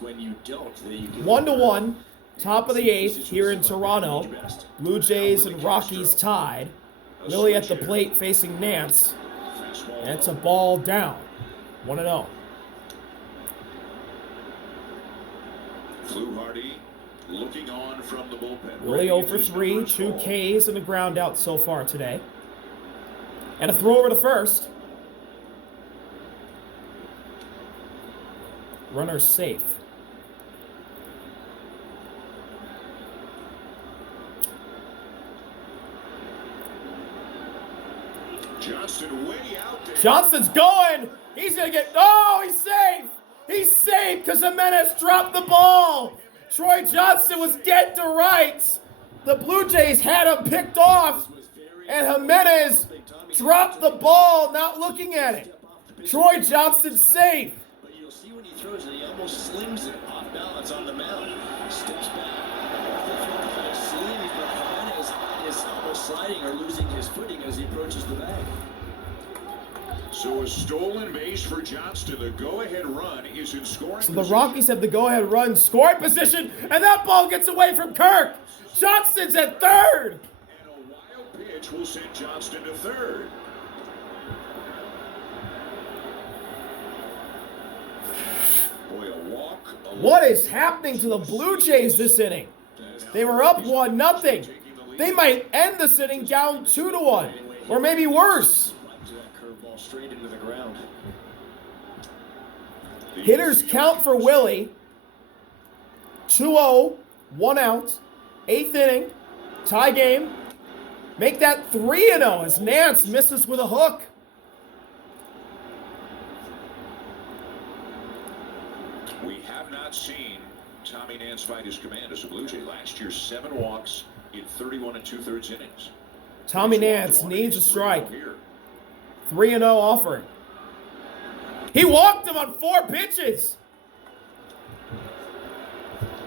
When you don't, then you 1-1, top of the 8th here in Toronto. Blue Jays and Rockies tied. Willie at the plate facing Nance. And it's a ball down. 1-0. Fluharty looking on from the bullpen. Willie 0 for 3, 2 Ks and a ground out so far today. And a throw over to first. Runner safe. Johnston way out there. Johnston's going. He's going to get... Oh, he's safe. He's safe because Jimenez dropped the ball. Troy Johnston was dead to rights. The Blue Jays had him picked off. And Jimenez dropped the ball, not looking at it. Troy Johnston's safe. But you'll see when he throws it, he almost slings it off balance on the mound. Steps back. Jimenez is almost sliding or losing his footing as he approaches the bag. So a stolen base for Johnston. The go-ahead run is in scoring So the Rockies have the go-ahead run, scoring position, and that ball gets away from Kirk. Johnston's at third. And a wild pitch will send Johnston to third. Boy, a walk. What is happening to the Blue Jays this inning? They were up 1-0. They might end this inning down 2-1, or maybe worse. Straight into the ground. Hitters count for Willie. 2-0, 1 out. 8th inning, tie game. Make that 3-0 as Nance misses with a hook. We have not seen Tommy Nance fight his command as a Blue Jay last year. 7 walks in 31 2/3 innings. Tommy Nance needs a strike. 3-0 offering. He walked him on 4 pitches.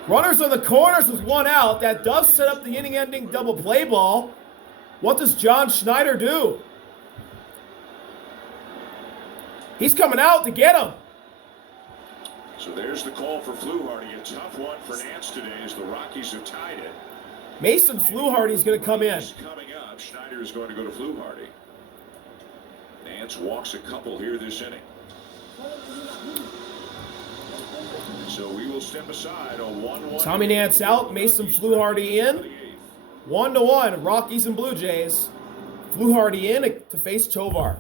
Runners on the corners with 1 out. That does set up the inning-ending double play ball. What does John Schneider do? He's coming out to get him. So there's the call for Fluharty. A tough one for Nance today as the Rockies have tied it. Mason Fluharty's going to come in. Coming up, Schneider is going to go to Fluharty. Nance walks a couple here this inning. So we will step aside a 1-1. Tommy Nance out, Mason Fluharty in. 1-1, Rockies and Blue Jays. Fluharty in to face Tovar.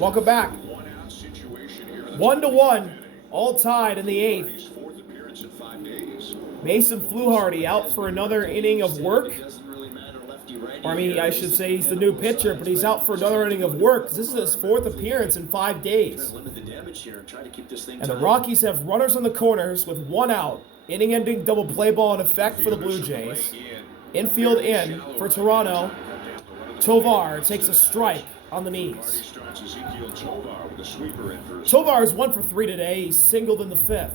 Welcome back. 1-1, all tied in the 8th. Mason Fluharty out for another inning of work. Or, I mean, I should say he's the new pitcher, but he's out for another inning of work. This is his 4th appearance in 5 days. And the Rockies have runners on the corners with 1 out. Inning-ending double play ball in effect for the Blue Jays. Infield in for Toronto. Tovar takes a strike on the knees. Tovar is 1 for 3 today. He singled in the 5th.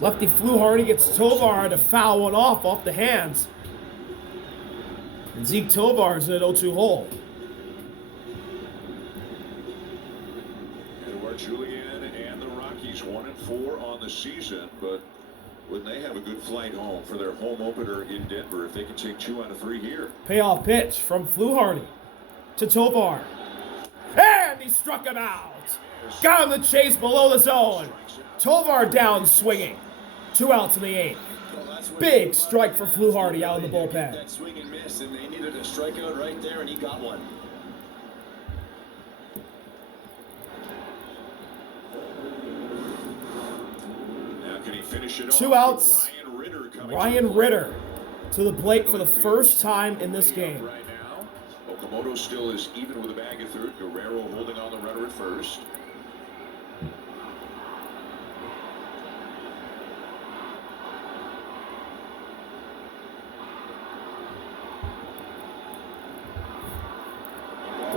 Lefty Fluharty gets Tovar to foul one off the hands. And Zeke Tovar is at 0-2 hole. Edouard Julien and the Rockies 1-4 on the season, but wouldn't they have a good flight home for their home opener in Denver if they can take 2 out of 3 here? Payoff pitch from Fluharty to Tovar. And he struck him out. Got him the chase below the zone. Tovar down swinging. 2 outs in the 8th. Big strike for Fluharty out in the bullpen. That swing and miss, and they needed a strikeout right there, and he got one. Now can he finish it 2 outs. Ryan Ritter to the plate for the first time in this game. Right now, Okamoto still is even with a bag at third. Guerrero holding on the runner at first.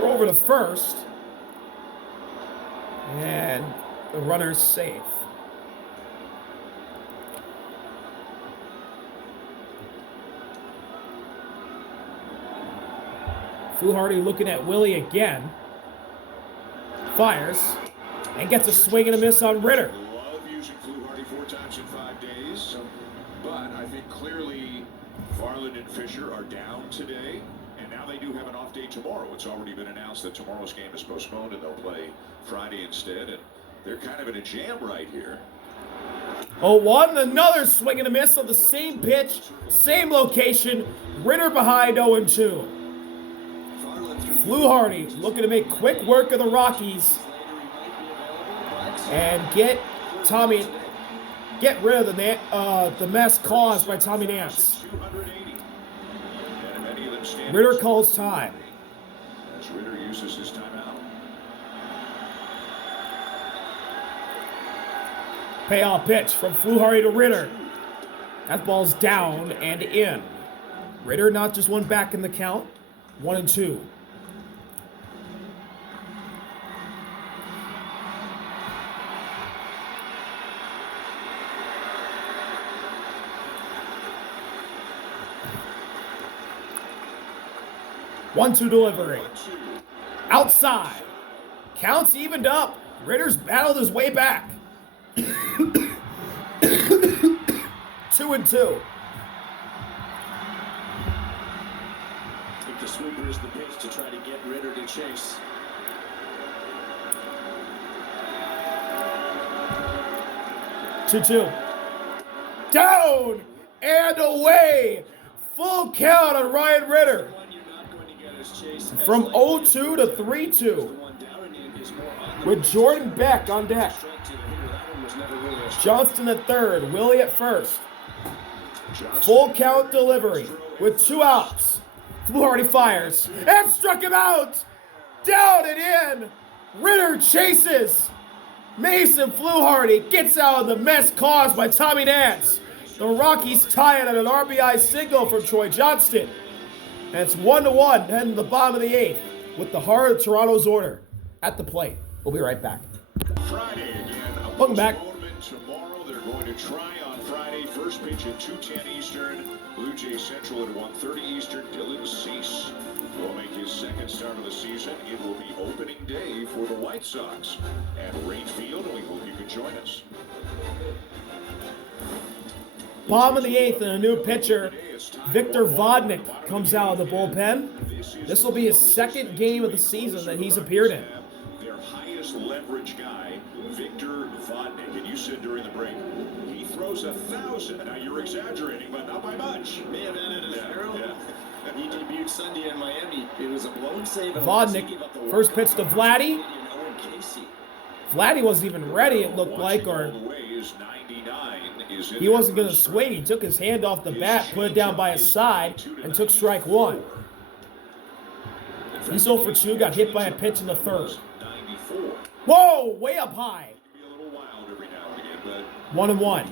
Over to first, and the runner's safe. Fluharty looking at Willie again. Fires. And gets a swing and a miss on Ritter. Love using Fluharty 4 times in 5 days. But I think clearly Varland and Fisher are down today. And now they do have an off day tomorrow. It's already been announced that tomorrow's game is postponed and they'll play Friday instead. And they're kind of in a jam right here. 0-1, another swing and a miss on the same pitch, same location. Ritter behind 0-2. Fluharty looking to make quick work of the Rockies and get rid of the mess caused by Tommy Nance. Ritter calls time. As Ritter uses his timeout. Payoff pitch from Fluharty to Ritter. That ball's down and in. Ritter not just one back in the count. 1-2. One-two delivery. Outside. Counts evened up. Ritter's battled his way back. 2-2. I think the sweeper is the pitch to try to get Ritter to chase. Two. Down and away. Full count on Ryan Ritter. From 0-2 to 3-2. With Jordan Beck on deck. Johnston at third, Willie at first. Full count delivery with 2 outs. Fluharty fires and struck him out. Down and in. Ritter chases. Mason Fluharty gets out of the mess caused by Tommy Nance. The Rockies tie it at an RBI single from Troy Johnston. And it's 1-1 heading to the bottom of the 8th with the heart of Toronto's order at the plate. We'll be right back. Friday again. Welcome back. Tomorrow they're going to try on Friday. First pitch at 2:10 Eastern. Blue Jays Central at 1:30 Eastern. Dylan Cease will make his second start of the season. It will be opening day for the White Sox at Rate Field, and we hope you can join us. Bottom of the 8th and a new pitcher. Victor Vodnik comes out of the bullpen. This will be his second game of the season that he's appeared in. Their highest leverage guy, Victor Vodnik. And you said during the break, he throws 1,000. Now you're exaggerating, but not by much. May have ended his barrel. He debuted Sunday in Miami. It was a blown save. Vodnik, first pitch to Vladdy. Vladdy wasn't even ready, it looked like, or he wasn't going to swing. He took his hand off the bat, put it down by his side, and took strike 1. He's 0 for 2, got hit by a pitch in the third. Whoa, way up high. 1-1.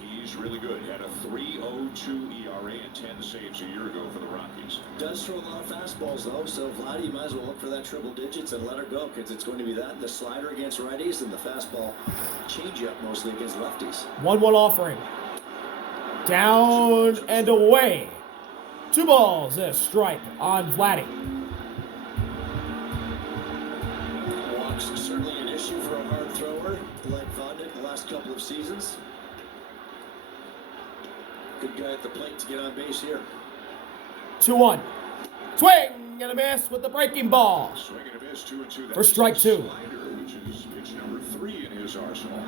He's really good. He had a 3.02 ERA and 10 saves a year ago for the Rockies. Does throw a lot of fastballs though, so Vladdy might as well look for that triple digits and let her go, because it's going to be that, the slider against righties and the fastball changeup mostly against lefties. 1-1 offering. Down and away. 2 balls and a strike on Vladdy. Walks is certainly an issue for a hard thrower like Vodnik the last couple of seasons. Good guy at the plate to get on base here. 2-1. Swing and a miss with the breaking ball. Swing and a miss, 2-2. For strike 2. Slider, which is pitch number 3 in his arsenal.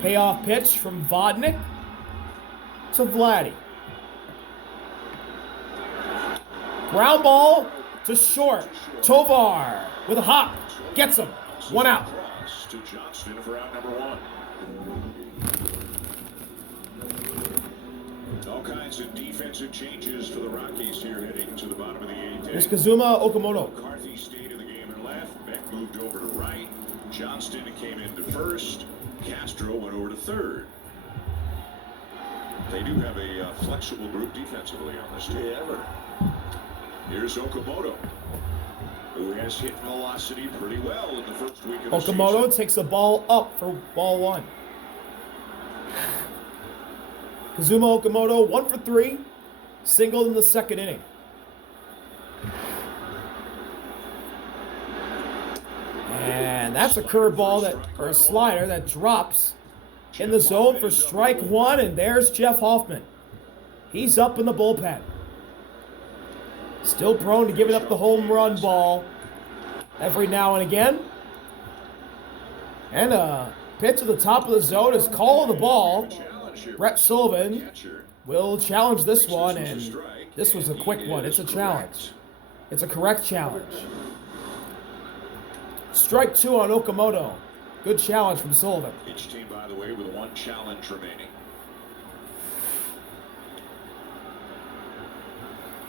Payoff pitch from Vodnik to Vladdy. Ground ball to short. Tovar with a hop. Gets him. 1 out. To Johnston for out number 1. All kinds of defensive changes for the Rockies here heading to the bottom of the 8th. There's Kazuma Okamoto. McCarthy stayed in the game and left. Beck moved over to right. Johnston came into first. Castro went over to third. They do have a flexible group defensively on this team. Ever. Here's Okamoto. who has hit velocity pretty well in the first week of the Okamoto season. takes the ball up for ball one. Kazuma Okamoto 1 for 3, singled in the second inning. And that's a curveball or a slider that drops in the zone for strike one, and there's Jeff Hoffman. He's up in the bullpen. Still prone to giving up the home run ball every now and again. And a pitch to the top of the zone is calling the ball. Brett Sullivan will challenge this one, and this was a quick one. It's a challenge. It's a correct challenge. Strike two on Okamoto. Good challenge from Sullivan. Each team, by the way, with one challenge remaining.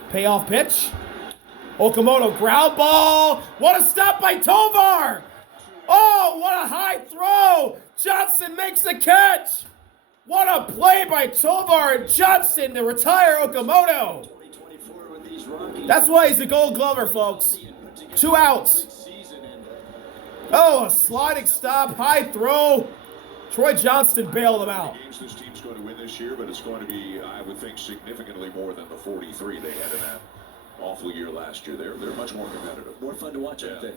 Payoff pitch. Okamoto ground ball. What a stop by Tovar. Oh, what a high throw. Johnson makes the catch. What a play by Tovar and Johnson to retire Okamoto. That's why he's a Gold Glover, folks. 2 outs. Oh, a sliding stop, high throw. Troy Johnston bailed him out. Games this team's going to win this year, but it's going to be, I would think, significantly more than the 43 they had in that awful year last year. They're much more competitive. More fun to watch, I think.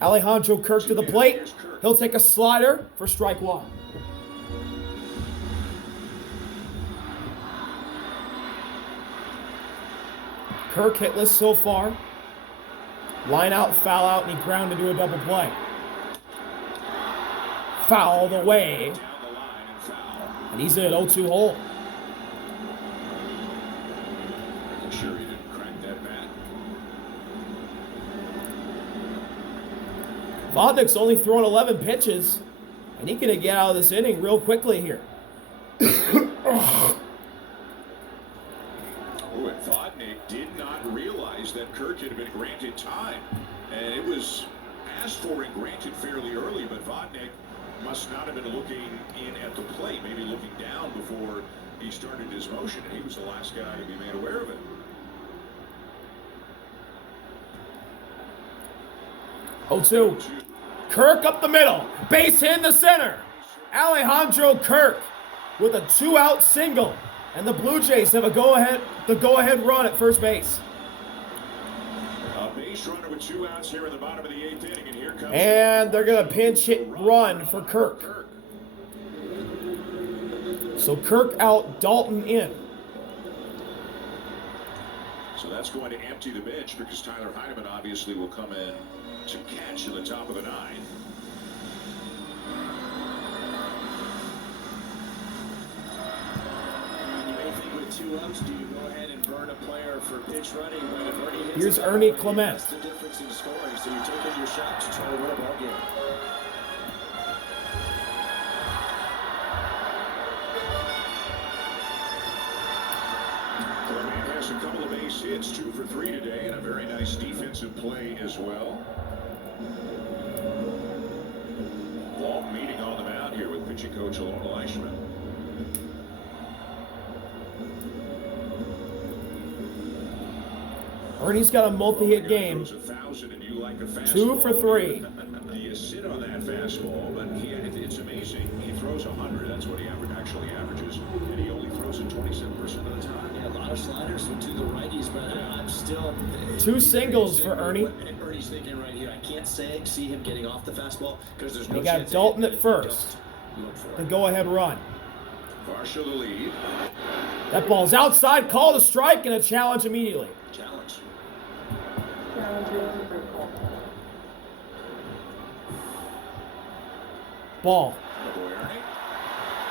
Alejandro Kirk to the plate. He'll take a slider for strike one. Kirk hitless so far. Line out, foul out, and he grounded to a double play. Foul the way. And he's in an 0-2 hole. I'm sure he didn't crack that bat. Vodnik's only thrown 11 pitches, and he can get out of this inning real quickly here. Vodnik did not realize that Kirk had been granted time, and it was asked for and granted fairly early, but Vodnik must not have been looking in at the plate, maybe looking down before he started his motion, and he was the last guy to be made aware of it. Oh, 2. Kirk up the middle. Base hit in the center. Alejandro Kirk with a 2-out single. And the Blue Jays have the go-ahead run at first base. A base runner with 2 outs here in the bottom of the 8th inning, and here comes. And they're going to pinch hit run for Kirk. So Kirk out, Dalton in. So that's going to empty the bench because Tyler Heineman obviously will come in to catch in the top of the 9th. With 2 outs, do you go ahead and burn a player for pitch running when it already hits? Here's Ernie Clement. That's the difference in scoring. So you're taking your shot to try to win a ball game. Clement has a couple of base hits, 2 for 3 today, and a very nice defensive play as well. Long meeting on the mound here with pitching coach Alona Leishman. Ernie's got a multi-hit game. 2 for 3. You sit on that fastball, but it's amazing. He throws 100. That's what he actually averages, and he only throws it 27% of the time. Yeah, a lot of sliders to the righties, but I'm still 2 singles for Ernie. Ernie's thinking right here. I can't see him getting off the fastball because there's no He chance. got Dalton at first. The go-ahead run. Varsha the lead. That ball's outside. Call the strike and a challenge immediately. Challenge. Ball.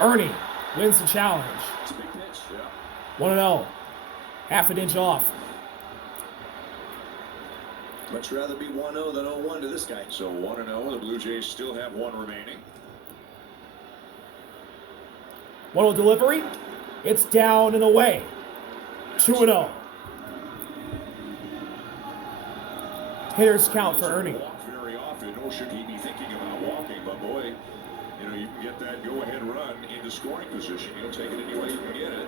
Ernie wins the challenge. It's a big pitch. Yeah. 1-0. Half an inch off. Much rather be 1-0 than 0-1 to this guy. So 1-0. The Blue Jays still have 1 remaining. 1-0 delivery. It's down and away. 2-0. Hitters count for Ernie. Walk very often, nor should he be thinking about walking. But boy, you know, you can get that go-ahead run into scoring position. You'll take it any way you can get it.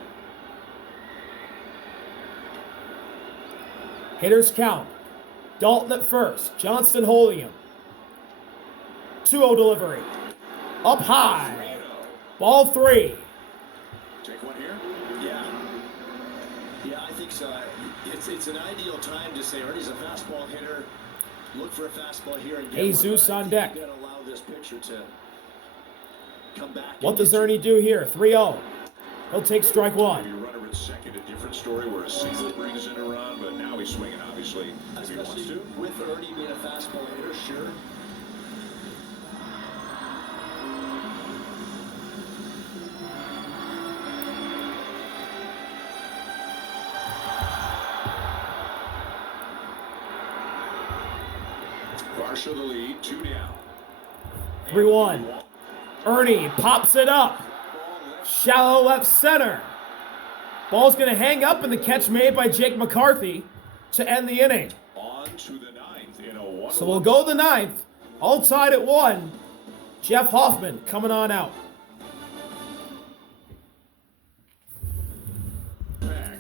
Hitters count. Dalton at first. Johnston holding him. 2-0 delivery. Up high. Ball 3. Take one here. Yeah, I think so. It's an ideal time to say, Ernie's a fastball hitter. Look for a fastball here and get Jesus one, on deck. You've got to allow this pitcher to come back. What does Ernie do here? 3-0. He'll take strike 1. Your runner at second, a different story where a single brings in a run, but now he's swinging, obviously, if he wants Especially to. with Ernie being a fastball hitter, sure. Varsho the lead, 2 down. 3-1. Ernie pops it up. Shallow left center. Ball's going to hang up in the catch made by Jake McCarthy to end the inning. On to the 9th in a 1-1. So we'll go to the 9th. All tied at 1. Jeff Hoffman coming on out.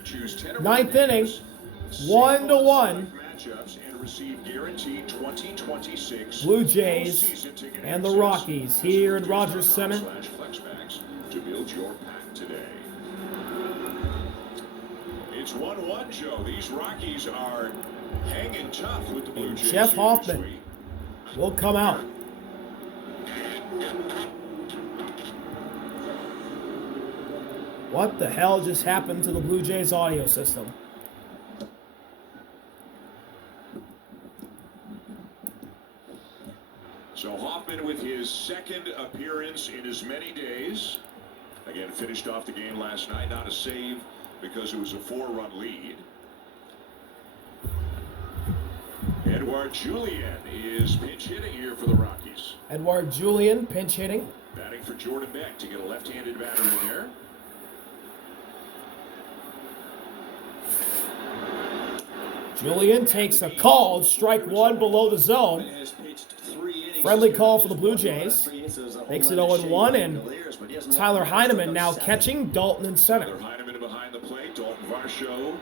Choose 10 or 9th more inning. games, 1-1. matchups and receive guaranteed 2026 Blue Jays postseason ticket and the access. Rockies here in Rogers Center. /flexpacks to build your pack today. It's 1-1, Joe. These Rockies are hanging tough with the Blue Jays. Jeff here Hoffman this week. will come out. What the hell just happened to the Blue Jays audio system? So Hoffman with his second appearance in as many days. Again, finished off the game last night. Not a save because it was a 4-run lead. Edouard Julien is pinch hitting here for the Rockies. Edouard Julien pinch hitting. Batting for Jordan Beck to get a left-handed batter in there. Julien takes a called strike 1 below the zone. Friendly call for the Blue Jays. Makes it 0-1, and Tyler Heineman now catching Dalton in center. Tyler Heineman behind the plate. Dalton Varsho.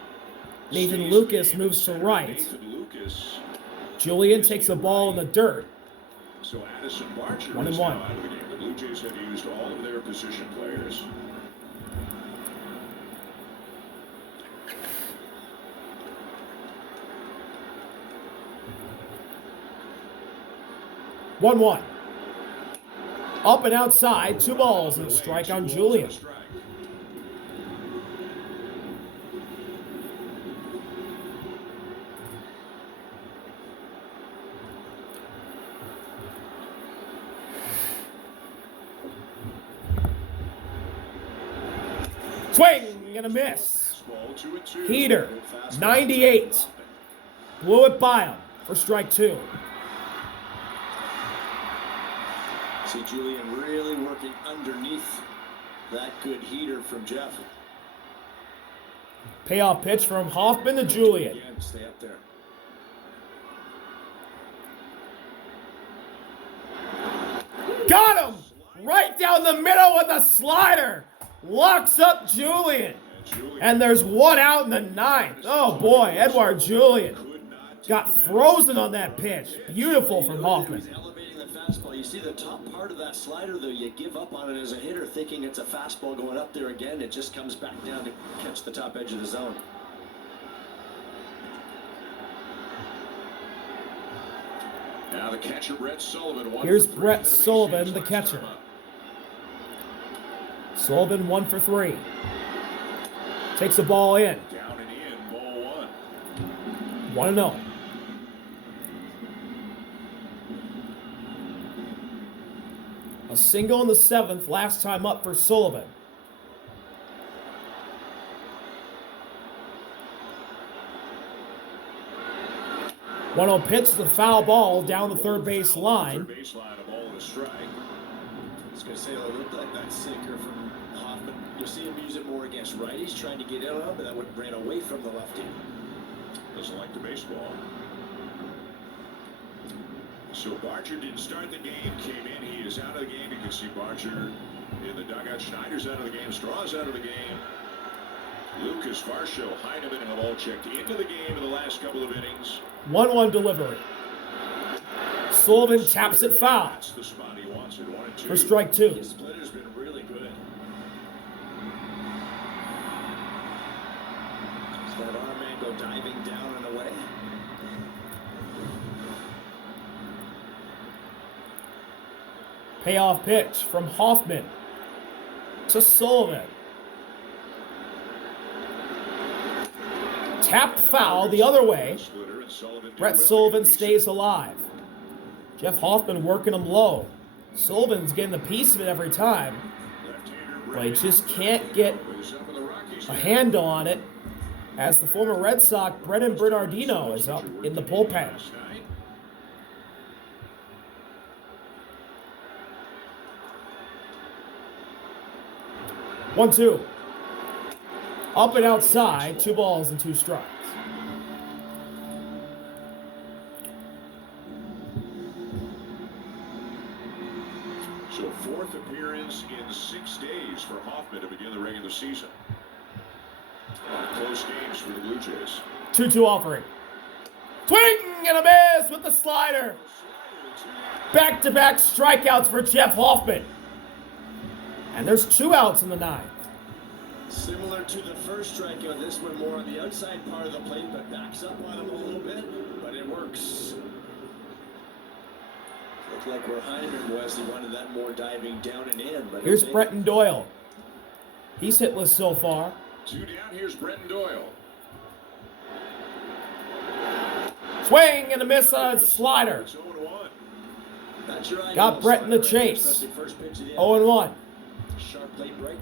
Nathan Lucas moves to right. Nathan Lucas. Julien takes the ball in the dirt. So Addison Barcher 1-1. is now out of the game. The Blue Jays have used all of their position players. One. Up and outside, 2 balls and a strike on Julien. Swing and a miss. Heater, 98. Blew it by him for strike 2. See Julien really working underneath that good heater from Jeff. Payoff pitch from Hoffman to Julien. Again, stay up there. Got him! Right down the middle with a slider. Locks up Julien. And there's 1 out in the 9th. Oh boy, Edouard Julien got frozen on that pitch. Beautiful from Hoffman. Elevating the fastball. You see the top part of that slider, though, you give up on it as a hitter thinking it's a fastball going up there again. It just comes back down to catch the top edge of the zone. Now the catcher, Brett Sullivan. Here's Brett Sullivan, the catcher. Sullivan 1 for 3. Takes the ball in. Down and in, ball 1-0. A single in the 7th, last time up for Sullivan. One-zero pitch, the foul ball down the third base line. Third base line, a ball and a strike. I was going to say, it looked like that sinker from Hoffman. You'll see him use it more against righties, trying to get in on him, but that would ran away from the lefty. Doesn't like the baseball. So Barger didn't start the game, came in, he is out of the game. You can see Barger in the dugout. Schneider's out of the game, Straw's out of the game. Lucas, Varsho, Heineman have all checked into the game in the last couple of innings. 1-1 delivery. Sullivan taps it foul That's the spot he wants it. 1-2. for strike 2. His splitter's been really good. Does that arm man go diving down and away? Payoff pitch from Hoffman to Sullivan. Tapped foul the other way. Brett Sullivan stays alive. Jeff Hoffman working him low. Sullivan's getting a piece of it every time, but he just can't get a handle on it as the former Red Sox, Brennan Bernardino, is up in the bullpen. 1-2. Up and outside, 2 balls and 2 strikes. So 4th appearance in 6 days for Hoffman to begin the regular season. Close games for the Blue Jays. 2-2 offering. Swing and a miss with the slider. Back-to-back strikeouts for Jeff Hoffman. And there's 2 outs in the 9th. Similar to the first strikeout, this one more on the outside part of the plate, but backs up on him a little bit, but it works. Looked like where Heineman was, he wanted that more diving down and in. But Here's Brenton Doyle. He's hitless so far. 2 down, here's Brenton Doyle. Swing and a miss on a slider. It's 0-1. Not your ideal Got Brett in the slider, chase. especially first pitch of the 0-1. Sharp plate break.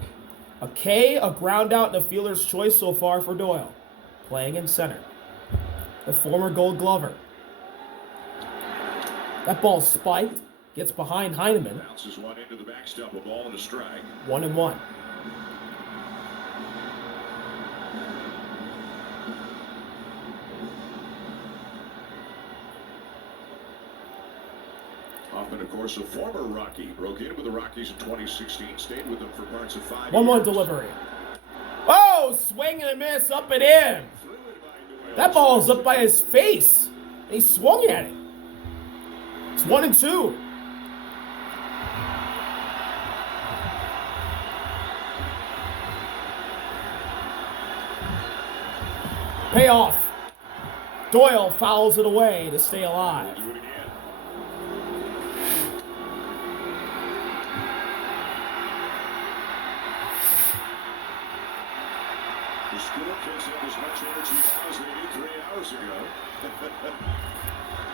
A K, a ground out, and a fielder's choice so far for Doyle. Playing in center. The former Gold Glover. That ball spiked. Gets behind Heineman. Bounces one into the backstop, a ball and a strike. 1-1. Hoffman, of course, a former Rocky. Broke in with the Rockies in 2016. Stayed with them for parts of 5 1-1 years. delivery. Oh, swing and a miss, up and in. That ball is up by his face. And he swung at it. It's 1-2. Payoff. Doyle fouls it away to stay alive. Do it again. The school kids have as much energy now as they did 3 hours ago.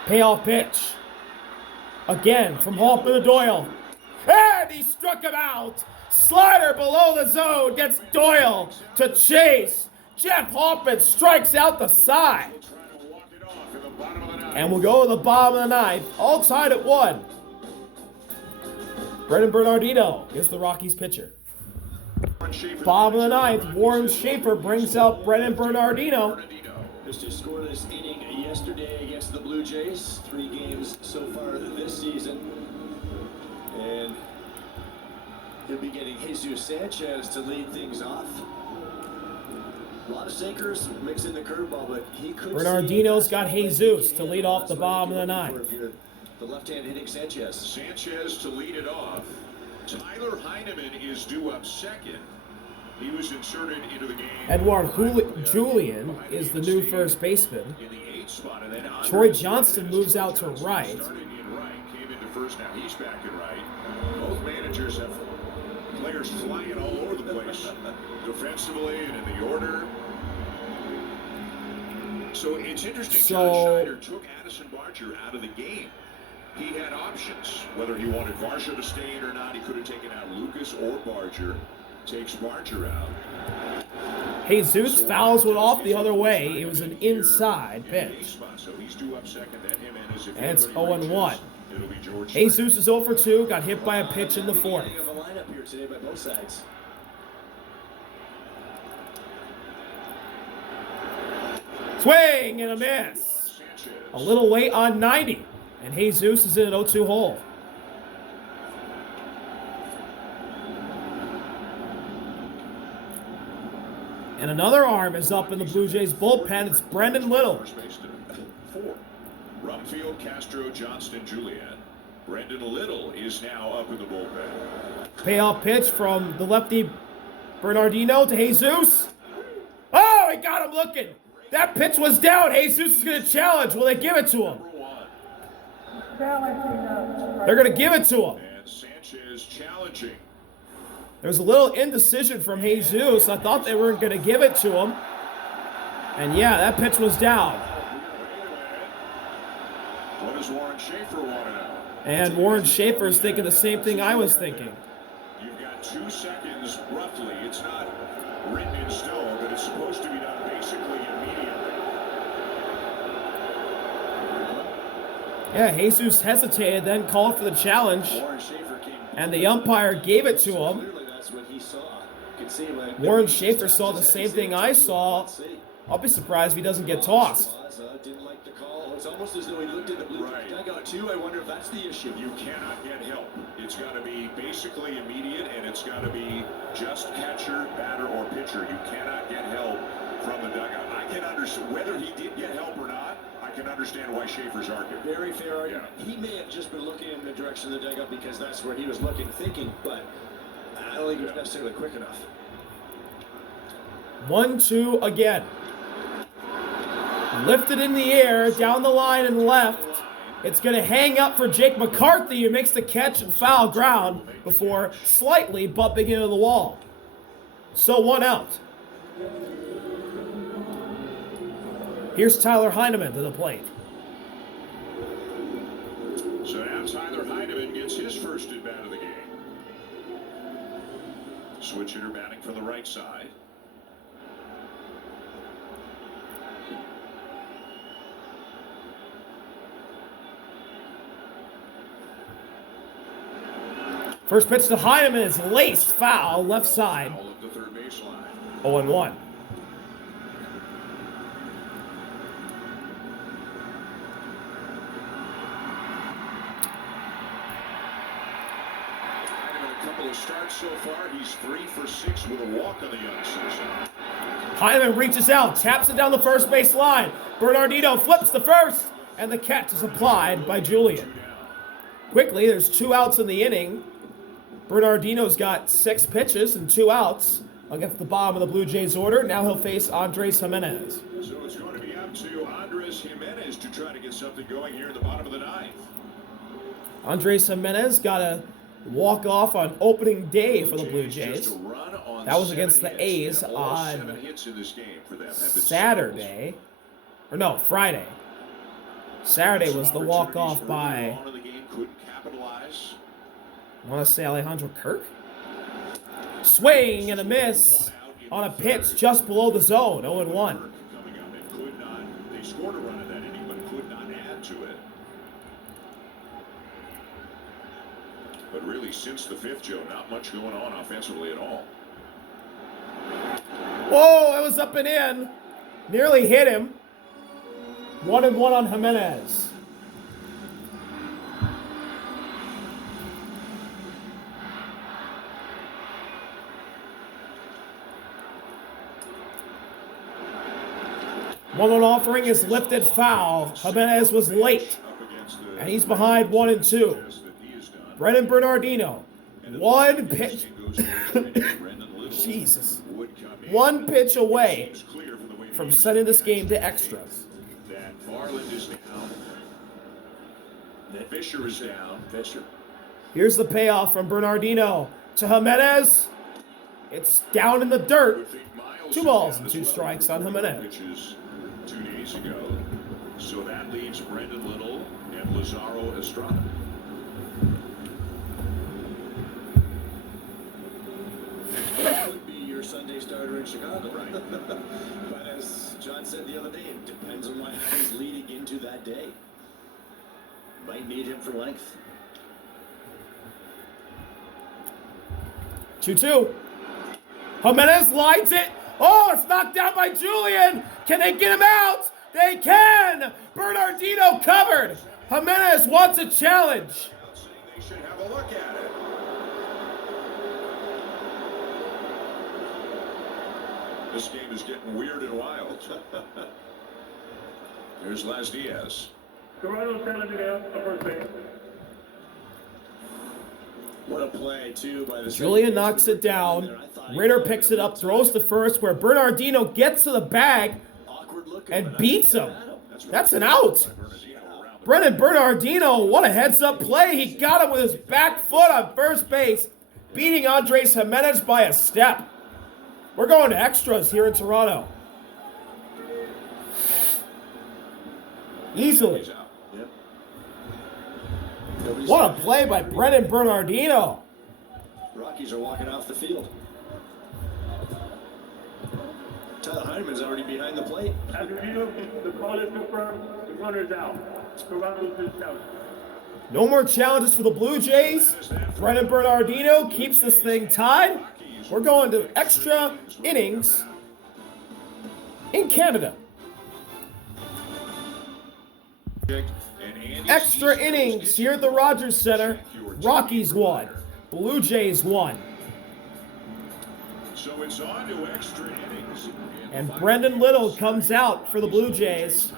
Payoff pitch. Again from Hoffman to Doyle. And he struck him out. Slider below the zone gets Doyle to chase. Jeff Hoffman strikes out the side. Trying to walk it off in the bottom of the 9th. And we'll go to the bottom of the 9th. All tied at 1. Brennan Bernardino is the Rockies pitcher. Bottom of the 9th, Warren Schaefer brings out Brennan Bernardino. Mr. Scoreless inning yesterday against the Blue Jays. 3 games so far this season. And he'll be getting Jesus Sanchez to lead things off. A lot of sinkers mixing the curveball, but he could. Bernardino's got Jesus to lead off the bottom of the 9th. If you're the left-hand hitting Sanchez. Sanchez to lead it off. Tyler Heineman is due up second. He was inserted into the game. Edward Julian is the new first baseman. In the 8th spot, and then Troy Johnston moves out to right. Started in right, came into first. Now he's back in right. Both managers have players flying all over the place, defensively and in the order. So it's interesting. John Schneider took Addison Barger out of the game. He had options, whether he wanted Varsha to stay in or not. He could have taken out Lucas or Barger. Takes Barger out. Jesus fouls it off the other way. It was an inside pitch. So he's due up second. And it's 0-1. Jesus is 0 for 2. Got hit by a pitch in the 4th. Beginning of a lineup here today by both sides. Swing and a miss. A little late on 90. And Jesus is in an 0-2 hole. And another arm is up in the Blue Jays bullpen. It's Brendan Little. 4. Rumfield, Castro, Johnston, Julian. Brendan Little is now up in the bullpen. Payoff pitch from the lefty Bernardino to Jesus. Oh, he got him looking. That pitch was down. Jesus is going to challenge. Will they give it to him? They're going to give it to him. And Sanchez challenging. There was a little indecision from Jesus. I thought they weren't going to give it to him. And yeah, that pitch was down. What does Warren Schaefer want to know? And Warren Schaefer's thinking the same thing I was thinking. You've got 2 seconds roughly. It's not written in stone, but it's supposed to be done basically immediately. Yeah, Jesus hesitated, then called for the challenge. And the umpire gave it to him. Warren Schaefer saw the same thing I saw. I'll be surprised if he doesn't get tossed. Didn't like the call. It's almost as though he looked at the blue dugout too. I wonder if that's the issue. You cannot get help. It's got to be basically immediate, and it's got to be just catcher, batter, or pitcher. You cannot get help from the dugout. I can understand whether he did get help or not. I can understand why Schaefer's arguing. Very fair argument. Yeah. He may have just been looking in the direction of the dugout because that's where he was looking, thinking, but I don't think he was necessarily quick enough. 1-2 again. Lifted in the air, down the line and left. It's going to hang up for Jake McCarthy, who makes the catch and foul ground before slightly bumping into the wall. So 1 out. Here's Tyler Heineman to the plate. So now Tyler Heineman gets his first at bat of the game. Switch hitter batting from the right side. First pitch to Heineman is laced foul, left side. 0-1. A couple of starts so far. He's 3 for 6 with a walk on the young citizen. Heineman reaches out, taps it down the first base line. Bernardino flips the first, and the catch is applied by Julian. Quickly, there's 2 outs in the inning. Bernardino's got 6 pitches and 2 outs against the bottom of the Blue Jays order. Now he'll face Andres Jimenez. So it's going to be up to Andres Jimenez to try to get something going here in the bottom of the 9th. Andres Jimenez got a walk-off on opening day for the Blue Jays. That was against the A's on Saturday. Or no, Friday. Saturday was the walk-off by, I want to say, Alejandro Kirk. Swing and a miss on a pitch just below the zone, 0-1. They scored a run in that inning, but could not add to it. But really, since the 5th, Joe, not much going on offensively at all. Whoa, that was up and in. Nearly hit him. 1-1 on Jimenez. One offering is lifted foul. Jimenez was late. And he's behind 1-2. Brennan Bernardino. 1 pitch. Jesus. 1 pitch away from sending this game to extras. Varland is down. Fisher is down. Fisher. Here's the payoff from Bernardino to Jimenez. It's down in the dirt. 2 balls and 2 strikes on Jimenez. 2 days ago. So that leaves Brendan Little and Lazaro Estrada. That would be your Sunday starter in Chicago, right? But as John said the other day, it depends on how he's leading into that day. Might need him for length. 2-2. Jimenez lines it. Oh, it's knocked down by Julian. Can they get him out? They can. Bernardino covered. Jimenez wants a challenge. They should have a look at it. This game is getting weird and wild. Here's Les Diaz. Toronto sending it out to first base. What a play, too, by the Julian knocks it down. Ritter picks it up, throws to first, where Bernardino gets to the bag and beats him. That's an out. Brennan Bernardino, what a heads-up play. He got him with his back foot on first base, beating Andres Jimenez by a step. We're going to extras here in Toronto. Easily. What a play by Brennan Bernardino. Rockies are walking off the field. Tyler Heineman's already behind the plate. After review, the call is confirmed. The runner's out. Toronto's is out. No more challenges for the Blue Jays. Brennan Bernardino keeps this thing tied. We're going to extra innings in Canada. Extra innings here at the Rogers Center. Rockies won. Blue Jays won. So it's on to extra innings. And Brendan Little comes out for the Blue Jays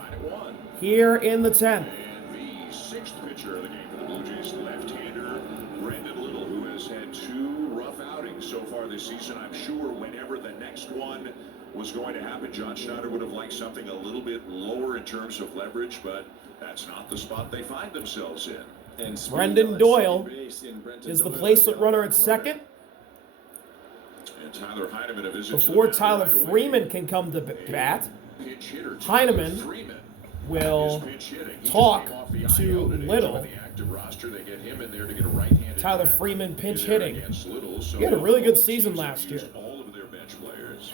here in the 10th. And the sixth pitcher of the game for the Blue Jays, left-hander Brendan Little, who has had 2 rough outings so far this season. I'm sure whenever the next one was going to happen, John Schneider would have liked something a little bit lower in terms of leverage, but that's not the spot they find themselves in. And Brendan Doyle is the placement runner at second. And Tyler Heineman, a visit Before to the Tyler right away. Freeman can come to bat, Pinch hitter Heineman Freeman will is pinch hitting. He talk just came off the to IL today, Little. so in the active roster, they get him in there to get a right-handed Tyler bat Freeman pinch in there hitting. against Little, so He had a really good both season teams have last year. used all of their bench players.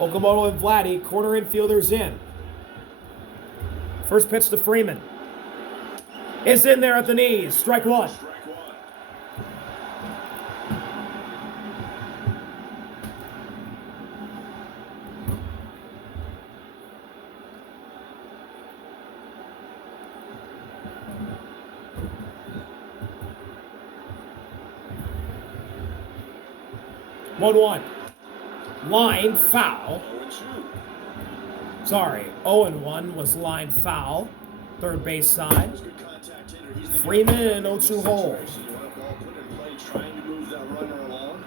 Okamoto and Vladdy, corner infielders in. First pitch to Freeman. It's in there at the knees. Strike one. Strike one. 1-1. Line foul. 0-2. Sorry, 0-1 was line foul. Third base side. Freeman and 0-2 hole. Trying to move that runner along.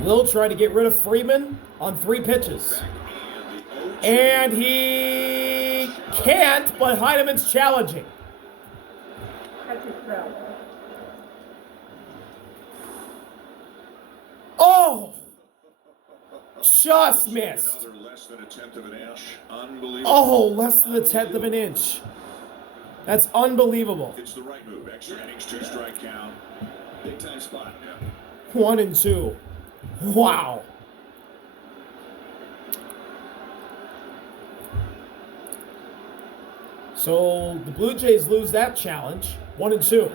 Will tried to get rid of Freeman on 3 pitches. And he can't, but Heineman's challenging. Oh! Just missed. Another less than a tenth of an inch. Unbelievable. Oh, less than a tenth of an inch. That's unbelievable. It's the right move. Extra innings, 2 strike count. Big time spot. Yeah. 1-2. Wow. So the Blue Jays lose that challenge. 1-2.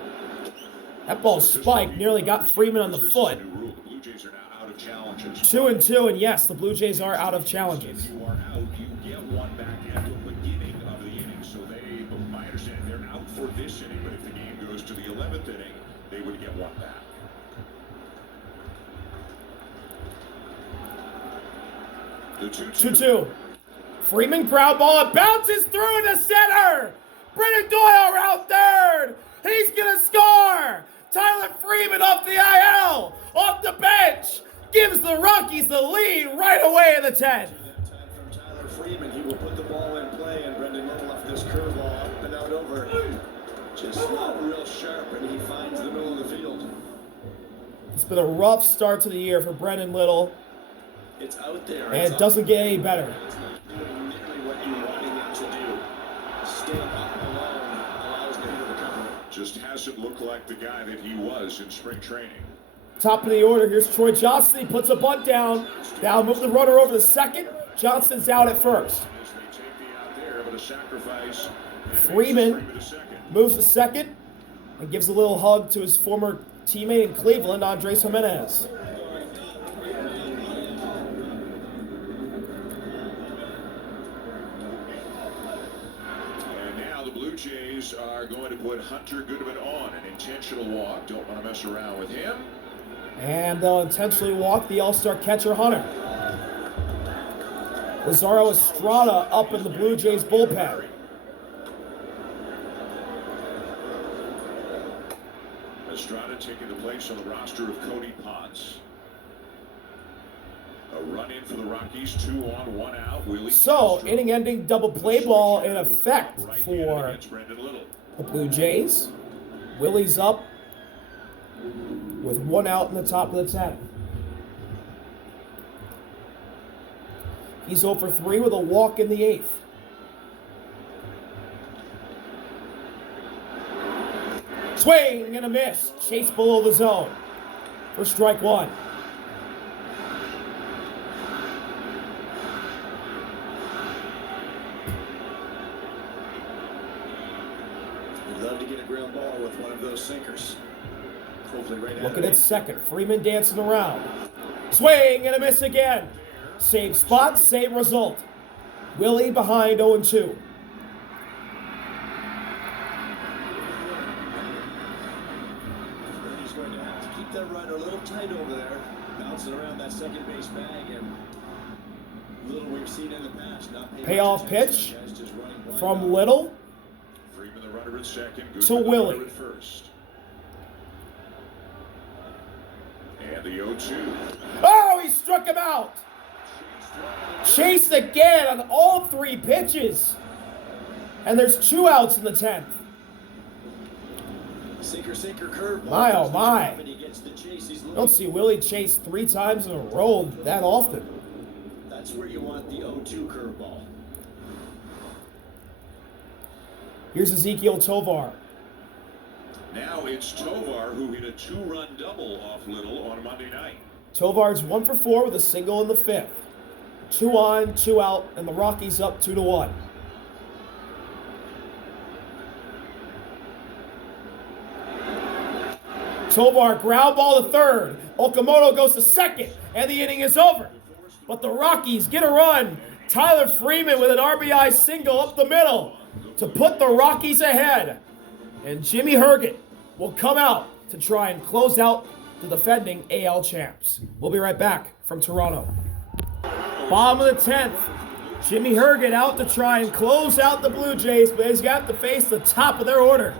That ball spiked, nearly got Freeman on the foot. New rule. The Blue Jays are now out of challenges. 2-2, and yes, the Blue Jays are out of challenges. If you are out, you get one back at the beginning of the inning. So they, my understanding, they're out for this inning, but if the game goes to the 11th inning, they would get one back. The 2-2. 2-2. Freeman ground ball. It bounces through into center. Brennan Doyle around third. He's going to score. Tyler Freeman off the IL, off the bench, gives the Rockies the lead right away in the 10th. That time from Tyler Freeman, he will put the ball in play, and Brendan Little left this curveball up and out over. Just not real sharp, and he finds the middle of the field. It's been a rough start to the year for Brendan Little, It's out there. and it doesn't get any better. It's not doing nearly what you wanted him to do. Staying up alone allows him to recover. Just hasn't looked like the guy that he was in spring training. Top of the order, here's Troy Johnston. He puts a bunt down. Now move the runner over to second. Johnston's out at first. As they take the out there, but a sacrifice. And it makes Freeman Freeman to second. moves to second and gives a little hug to his former teammate in Cleveland, Andres Jimenez. are going to put Hunter Goodman on an intentional walk. Don't want to mess around with him. And they'll intentionally walk the All-Star catcher, Hunter. Lazaro Estrada up in the Blue Jays bullpen. Estrada taking the place on the roster of Cody Ponce. A run in for the Rockies, 2 on, 1 out. Willie So, Castro. inning-ending double play ball in effect Right for against Brandon Little. the Blue Jays. Willie's up with 1 out in the top of the 10th. He's 0 for 3 with a walk in the 8th. Swing and a miss. Chase below the zone for strike 1. You'd love to get a ground ball with one of those sinkers. Hopefully right Looking at second. Freeman dancing around. Swing and a miss again. Same spot, same result. Willie behind 0-2. He's going to have to keep that runner a little tight over there, bouncing around that second base bag, and little we've seen in the past. Not paying Payoff much attention. pitch Guys just running blind from out. Little Freeman the runner at second. to Goodman the Willie. runner at first. And the 0-2. Oh, he struck him out. Chased again on all 3 pitches. And there's 2 outs in the 10th. Sinker, curve. My, oh my. He gets the chase. He's looking. Don't see Willie chase 3 times in a row that often. That's where you want the 0-2 curveball. Here's Ezekiel Tovar. Now it's Tovar who hit a 2-run double off Little on Monday night. Tovar's 1 for 4 with a single in the 5th. 2 on, 2 out, and the Rockies up 2-1. Tovar ground ball to third. Okamoto goes to second, and the inning is over. But the Rockies get a run. Tyler Freeman with an RBI single up the middle to put the Rockies ahead. And Jimmy Herget will come out to try and close out the defending AL champs. We'll be right back from Toronto. Bottom of the 10th. Jimmy Herget out to try and close out the Blue Jays, but he's got to face the top of their order.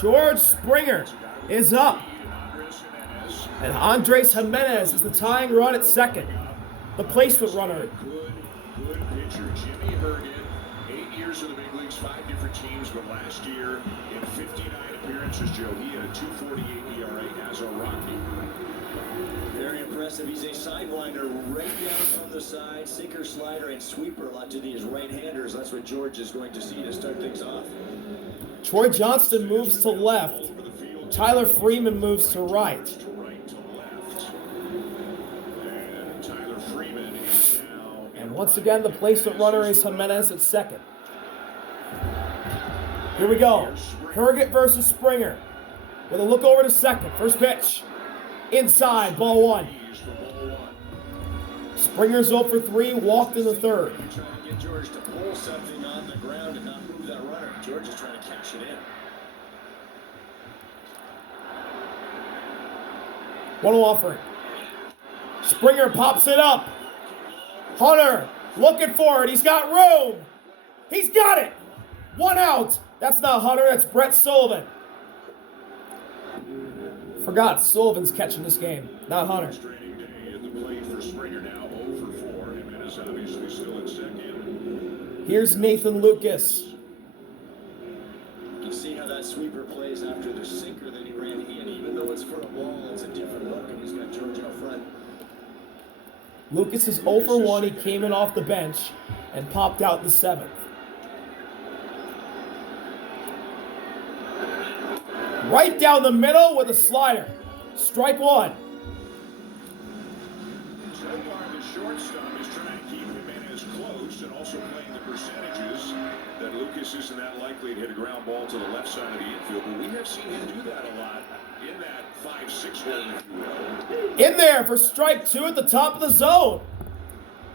George Springer is up. And Andres Jimenez is the tying run at second. The placement runner. Good pitcher. Jimmy Herget, 8 years in the big leagues, 5 different teams, but last year in 59 appearances, Joe, he had a 2.48 ERA as a Rocky. Very impressive. He's a sidewinder right down on the side. Sinker, slider, and sweeper a lot to these right-handers. That's what George is going to see to start things off. Troy Johnston moves to left. Tyler Freeman moves to right. And Tyler Freeman is now. And once again, the placement runner is Jimenez at second. Here we go. Herget versus Springer. With a look over to second. First pitch. Inside, ball 1. Springer's 0 for 3, walked in the third. Trying to get George to pull something on the ground and not move that runner. George is trying to cash it in. 1-0 offering. Springer pops it up. Hunter looking for it. He's got room. He's got it. 1 out. That's not Hunter. That's Brett Sullivan. Forgot Sullivan's catching this game, not Hunter. Frustrating day at the plate for Springer now 0 for 4. Jimenez obviously still at second. Here's Nathan Lucas. You can see how that sweeper plays after the sinker that he ran in. Even though it's for a ball, it's a different look, and he's got George out front. Lucas is 0 for 1. He came in off the bench and popped out in the 7th. Right down the middle with a slider. Strike 1. So far, the shortstop is trying to keep Jimenez close and also playing the percentages that Lucas isn't that likely to hit a ground ball to the left side of the infield. But we have seen him do that a lot in that 5-6 hole, if you will. In there for strike 2 at the top of the zone.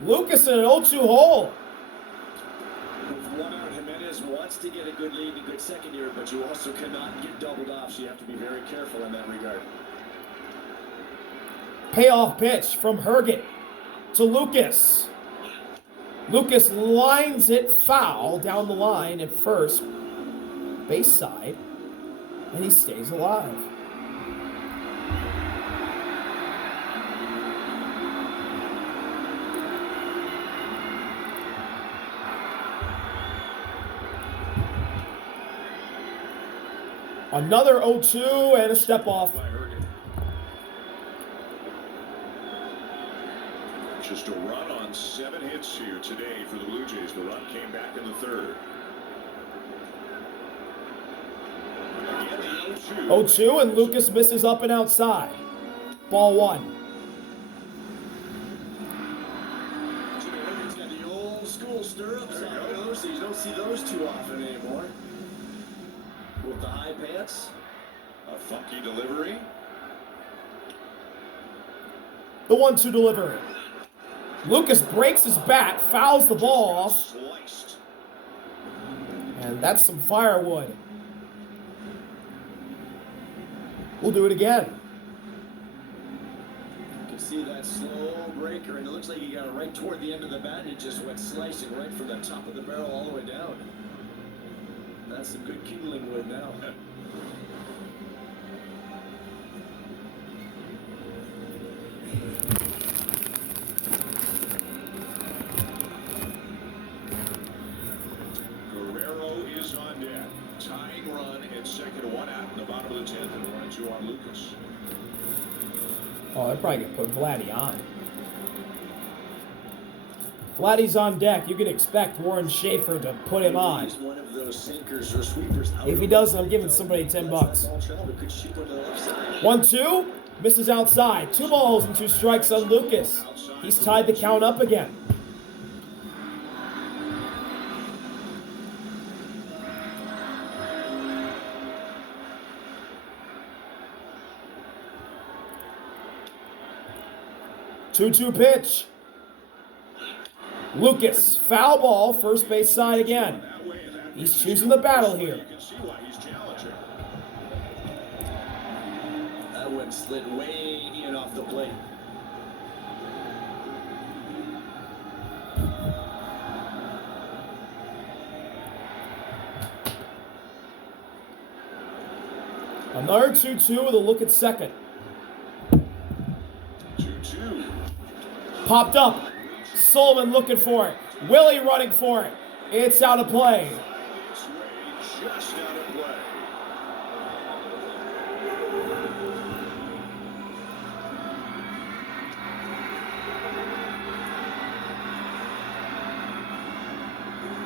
Lucas in an 0-2 hole. With 1 out, Jimenez Rockies wants to get a good lead and a good secondary, but you also cannot get doubled off, so you have to be very careful in that regard. Payoff pitch from Herget to Lucas. Lucas lines it foul down the line at first base side, and he stays alive. Another 0-2 and a step off. Just a run on 7 hits here today for the Blue Jays. The run came back in the third. Again, the 0-2, and Lucas misses up and outside. Ball 1. He's got the old school stirrups on those. You don't see those too often anymore. With the high pants. A funky delivery. The 1-2 delivery. Lucas breaks his bat, fouls the ball off. Sliced. And that's some firewood. We'll do it again. You can see that slow breaker, and it looks like he got it right toward the end of the bat, and it just went slicing right from the top of the barrel all the way down. That's some good kindling wood now. Guerrero is on deck. Tying run at second, 1 out in the bottom of the 10th, and 1-2 on Lucas. Oh, they're probably going to put Vladdy on. Vladdy's on deck. You can expect Warren Schaefer to put him on. He's one of those sinkers or sweepers. If he doesn't, I'm giving somebody $10. 1-2, misses outside. 2 balls and 2 strikes on Lucas. He's tied the count up again. Two-two pitch. Lucas, foul ball, first base side again. He's choosing the battle here. You can see why he's challenging. That one slid way in off the plate. Another 2-2 with a look at second. 2-2. Popped up. Sullivan looking for it. Willie running for it. It's out of play. It's way just out of play.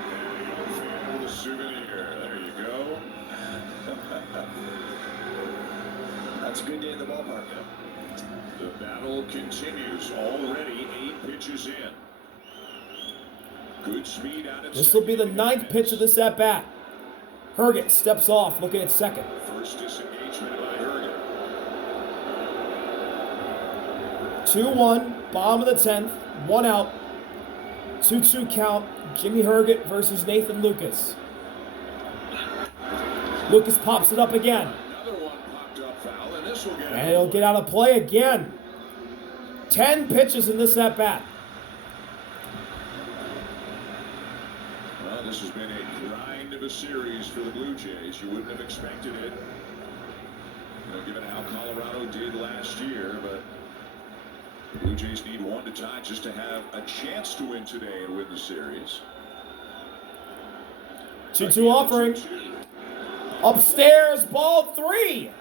And the young fan with a souvenir. There you go. That's a good day in the ballpark. The battle continues. Already 8 pitches in. Good speed out at This will be the 9th pitch of this at bat. Herget steps off, looking at second. First disengagement by Herget. 2-1, bottom of the 10th, 1 out. 2-2 count. Jimmy Herget versus Nathan Lucas. Lucas pops it up again. Another one popped up foul, and this will get And he'll get out of play again. 10 pitches in this at bat. Well, this has been a grind of a series for the Blue Jays. You wouldn't have expected it, given how Colorado did last year. But the Blue Jays need 1 to tie just to have a chance to win today and win the series. 2-2 offering. Upstairs, ball 3.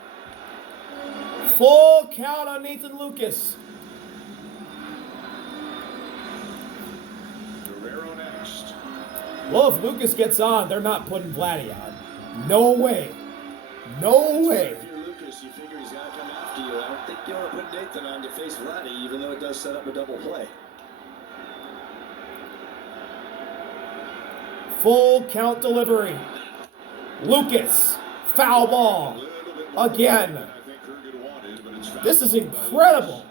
Full count on Nathan Lucas. Guerrero next. Well, if Lucas gets on, they're not putting Vladdy on. No way. No way. If you're Lucas, you figure he's got to come after you. I don't think you want to put Nathan on to face Vladdy, even though it does set up a double play. Full count delivery. Lucas, foul ball. Again. This is incredible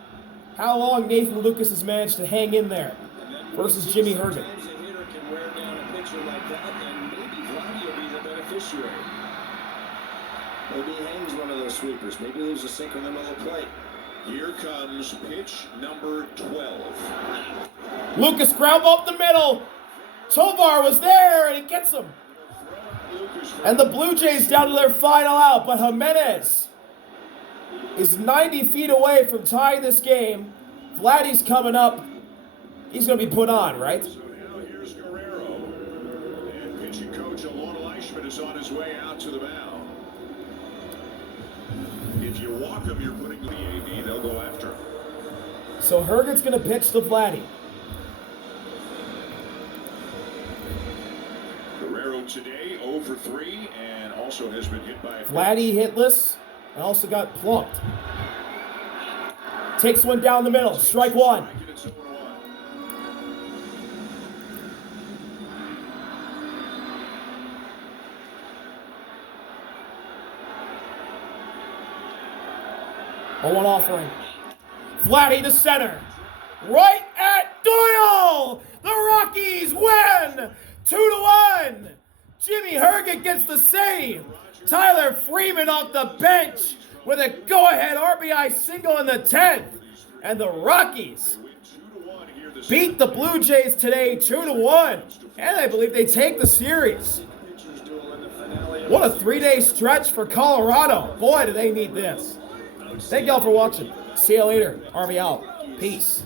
how long Nathan Lucas has managed to hang in there versus Jimmy Herget. Sometimes a hitter can wear down a pitcher like that, and maybe Vladdy beneficiary. Maybe he hangs one of those sweepers. Maybe he leaves a sink in the middle of the plate. Here comes pitch number 12. Lucas ground up the middle. Tovar was there, and he gets him. And the Blue Jays down to their final out, but Jimenez is 90 feet away from tying this game. Vladdy's coming up. He's going to be put on, right? So now here's Guerrero. And pitching coach Alon Leishman is on his way out to the mound. If you walk him, you're putting the AV. They'll go after him. So Herget's going to pitch to Vladdy. Guerrero today 0 for 3 and also has been hit by a Vladdy hitless and also got plumped. Takes one down the middle. Strike one. It's 0-1. A one offering. Vladdy to center. Right at Doyle! The Rockies win! 2-1! Jimmy Herget gets the save. Tyler Freeman off the bench with a go-ahead RBI single in the 10th. And the Rockies beat the Blue Jays today 2-1. And I believe they take the series. What a 3-day stretch for Colorado. Boy, do they need this. Thank y'all for watching. See you later. RBI out. Peace.